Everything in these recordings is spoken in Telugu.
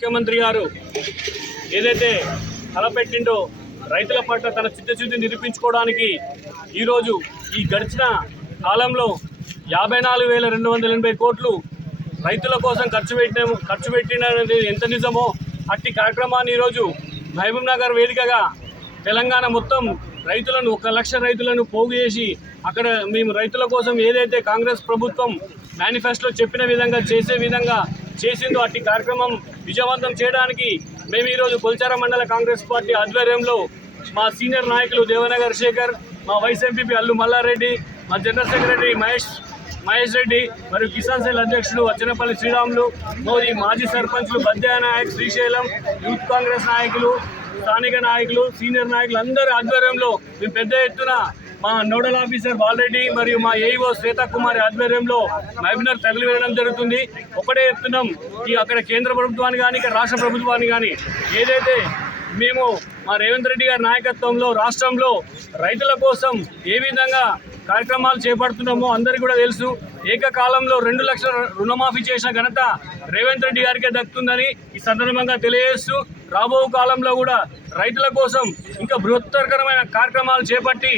ముఖ్యమంత్రి గారు ఏదైతే తలపెట్టిండో రైతుల పట్ల తన చిత్తశుద్ధి నిరూపించుకోవడానికి ఈరోజు ఈ గడిచిన కాలంలో యాభై నాలుగు వేల రెండు వందల ఎనభై కోట్లు రైతుల కోసం ఖర్చు పెట్టిన ఖర్చు పెట్టినది ఎంత నిజమో అట్టి కార్యక్రమాన్ని ఈరోజు మహబూబ్ నగర్ వేదికగా తెలంగాణ మొత్తం రైతులను ఒక లక్ష రైతులను పోగు చేసి అక్కడ మేము రైతుల కోసం ఏదైతే కాంగ్రెస్ ప్రభుత్వం మేనిఫెస్టో చెప్పిన విధంగా చేసే విధంగా చేసిందో అట్టి కార్యక్రమం విజయవంతం చేయడానికి మేము ఈరోజు కొల్చార మండల కాంగ్రెస్ పార్టీ ఆధ్వర్యంలో మా సీనియర్ నాయకులు దేవనగర్ శేఖర్ మా వైస్ ఎంపీపీ అల్లు మల్లారెడ్డి మా జనరల్ సెక్రటరీ మహేష్ మహేష్ రెడ్డి మరియు కిసాన్ సెల్ అధ్యక్షులు వచ్చనపల్లి శ్రీరాములు మోదీ మాజీ సర్పంచ్లు బద్యా నాయక్ శ్రీశైలం యూత్ కాంగ్రెస్ నాయకులు స్థానిక నాయకులు సీనియర్ నాయకులు అందరి ఆధ్వర్యంలో మేము పెద్ద ఎత్తున మా నోడల్ ఆఫీసర్ బాలరెడ్డి మరియు మా ఏఈఓ శ్వేతాకుమారి ఆధ్వర్యంలో వెబినార్ తగిలివేయడం వెళ్ళడం జరుగుతుంది. ఒకటే చెప్తున్నాం ఈ అక్కడ కేంద్ర ప్రభుత్వాన్ని కానీ ఇక్కడ రాష్ట్ర ప్రభుత్వాన్ని కానీ ఏదైతే మేము మా రేవంత్ రెడ్డి గారి నాయకత్వంలో రాష్ట్రంలో రైతుల కోసం ఏ విధంగా కార్యక్రమాలు చేపడుతున్నామో అందరికీ కూడా తెలుసు. ఏకకాలంలో రెండు లక్షల రుణమాఫీ చేసిన ఘనత రేవంత్ రెడ్డి గారికే దక్కుతుందని ఈ సందర్భంగా తెలియజేస్తూ రాబో కాలంలో కూడా రైతుల కోసం ఇంకా బృహత్తరకరమైన కార్యక్రమాలు చేపట్టి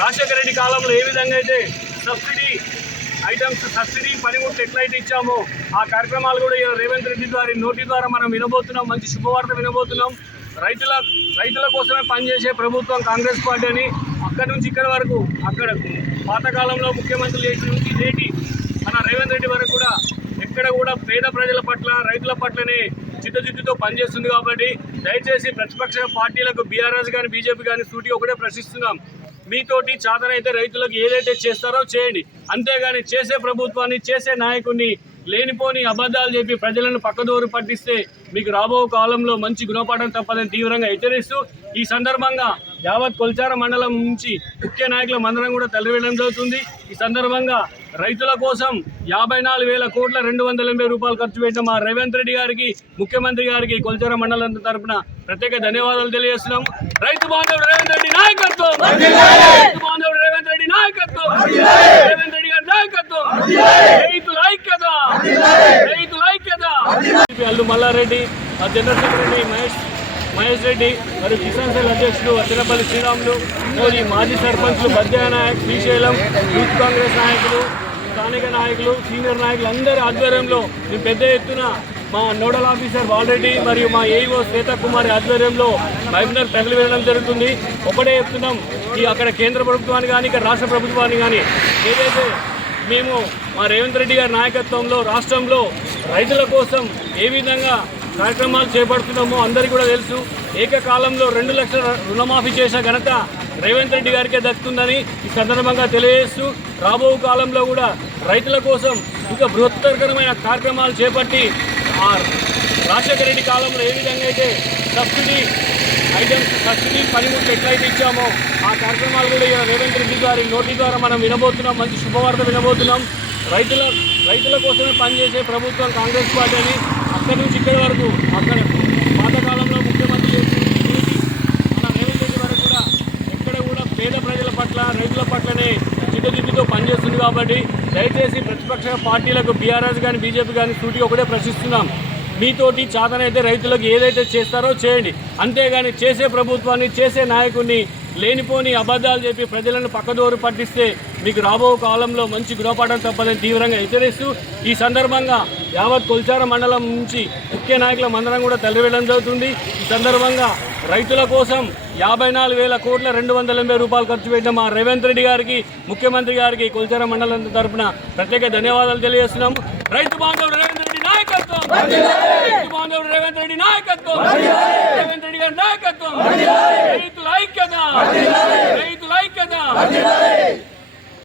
రాజశేఖర రెడ్డి కాలంలో ఏ విధంగా అయితే సబ్సిడీ ఐటమ్స్ సబ్సిడీ పనిముట్లు ఎట్లయితే ఇచ్చామో ఆ కార్యక్రమాలు కూడా రేవంత్ రెడ్డి గారి నోటి ద్వారా మనం వినబోతున్నాం మంచి శుభవార్త వినబోతున్నాం. రైతుల రైతుల కోసమే పనిచేసే ప్రభుత్వం కాంగ్రెస్ పార్టీ అని అక్కడి నుంచి ఇక్కడి వరకు అక్కడ పాతకాలంలో ముఖ్యమంత్రి చేసిన నుంచి నేటి మన రేవంత్ రెడ్డి వరకు కూడా ఎక్కడ కూడా పేద ప్రజల పట్ల రైతుల పట్లనే చిత్తశుద్ధితో పనిచేస్తుంది కాబట్టి దయచేసి ప్రతిపక్ష పార్టీలకు బీఆర్ఎస్ కానీ బీజేపీ కానీ సూటి ఒకటే ప్రశ్నిస్తున్నాం. మీతోటి చాతనైతే రైతులకు ఏదైతే చేస్తారో చేయండి. అంతేగాని చేసే ప్రభుత్వాన్ని చేసే నాయకుడిని లేనిపోని అబద్ధాలు చెప్పి ప్రజలను పక్కదోరు పట్టిస్తే మీకు రాబో కాలంలో మంచి గుణపాఠం తప్పదని తీవ్రంగా హెచ్చరిస్తూ ఈ సందర్భంగా యావత్ కొల్చార మండలం నుంచి ముఖ్య నాయకుల మందరం కూడా తరలివేయడం జరుగుతుంది ఈ సందర్భంగా రైతుల కోసం యాభై నాలుగు వేల కోట్ల రెండు వందల ఎనభై రూపాయలు ఖర్చు పెట్టిన మా రేవంత్ రెడ్డి గారికి ముఖ్యమంత్రి గారికి కొల్చార మండలం తరపున ప్రత్యేక ధన్యవాదాలు తెలియజేస్తున్నాము రైతు బాంధవుడు రేవంత్ రెడ్డి నాయకత్వం రైతు బాంధవుడు రేవంత్ రెడ్డి నాయకత్వం రేవంత్ రెడ్డి గారి నాయకత్వం రైతుల ఐక్యత రైతుల ఐక్యత అల్లు మల్లారెడ్డి జనరల్ సెక్రటరీ మహేష్ మహేష్ రెడ్డి మరియు కిసాన్ సెల్ అధ్యక్షులు వచ్చినపల్లి శ్రీరాములు మోదీ మాజీ సర్పంచ్లు బద్యా నాయక్ శ్రీశైలం యూత్ కాంగ్రెస్ నాయకులు స్థానిక నాయకులు సీనియర్ నాయకులు అందరి ఆధ్వర్యంలో మేము పెద్ద ఎత్తున మా నోడల్ ఆఫీసర్ బాలరెడ్డి మరియు మా ఏఈఓ శ్వేతకుమారి ఆధ్వర్యంలో మహబూబ్నగర్ తరలి వెళ్ళడం జరుగుతుంది. ఒకటే చెప్తున్నాం ఈ అక్కడ కేంద్ర ప్రభుత్వాన్ని కానీ ఇక్కడ రాష్ట్ర ప్రభుత్వాన్ని కానీ ఏదైతే మేము మా రేవంత్ రెడ్డి గారి నాయకత్వంలో రాష్ట్రంలో రైతుల కోసం ఏ విధంగా కార్యక్రమాలు చేపడుతున్నామో అందరికీ కూడా తెలుసు. ఏకకాలంలో రెండు లక్షల రుణమాఫీ చేసిన ఘనత రేవంత్ రెడ్డి గారికే దక్కుతుందని ఈ సందర్భంగా తెలియజేస్తూ రాబో కాలంలో కూడా రైతుల కోసం ఇంకా బృహత్తరకరమైన కార్యక్రమాలు చేపట్టి రాజశేఖర రెడ్డి కాలంలో ఏ విధంగా అయితే సబ్సిడీ ఐటమ్స్ సబ్సిడీ పనిముట్లు ఎట్లయితే ఇచ్చామో ఆ కార్యక్రమాలు కూడా రేవంత్ రెడ్డి గారి నోటి ద్వారా మనం వినబోతున్నాం మంచి శుభవార్త వినబోతున్నాం. రైతుల రైతుల కోసమే పనిచేసే ప్రభుత్వం కాంగ్రెస్ పార్టీ అని అక్కడి నుంచి ఇక్కడి వరకు అక్కడ పాతకాలంలో ముఖ్యమంత్రి మన రేవంత్ రెడ్డి వరకు కూడా ఎక్కడ కూడా పేద ప్రజల పట్ల రైతుల పట్లనే చిత్తదిద్దుతో పనిచేస్తుంది కాబట్టి దయచేసి ప్రతిపక్ష పార్టీలకు బీఆర్ఎస్ కానీ బీజేపీ కానీ సూటిగా ఒకటే ప్రశ్నిస్తున్నాం. మీతోటి చాతనైతే రైతులకు ఏదైతే చేస్తారో చేయండి. అంతేగాని చేసే ప్రభుత్వాన్ని చేసే నాయకుడిని లేనిపోని అబద్ధాలు చెప్పి ప్రజలను పక్కదోరు పట్టిస్తే మీకు రాబో కాలంలో మంచి గుణపాఠం తప్పదని తీవ్రంగా హెచ్చరిస్తూ ఈ సందర్భంగా యావత్ కొల్చార మండలం నుంచి ముఖ్య నాయకుల మందరం కూడా తరలివేయడం జరుగుతుంది. ఈ సందర్భంగా రైతుల కోసం యాభై నాలుగు వేల కోట్ల రెండు వందల ఎనభై రూపాయలు ఖర్చు పెట్టిన మా రేవంత్ రెడ్డి గారికి ముఖ్యమంత్రి గారికి కొల్చార మండలం తరపున ప్రత్యేక ధన్యవాదాలు తెలియజేస్తున్నాము. రైతు బాంధవుడు రేవంత్ రెడ్డి నాయకత్వం! రైతు బాంధవుడు రేవంత్ రెడ్డి నాయకత్వం! నాయకత్వం. రైతుల ఐక్యత. రైతుల ఐక్యత.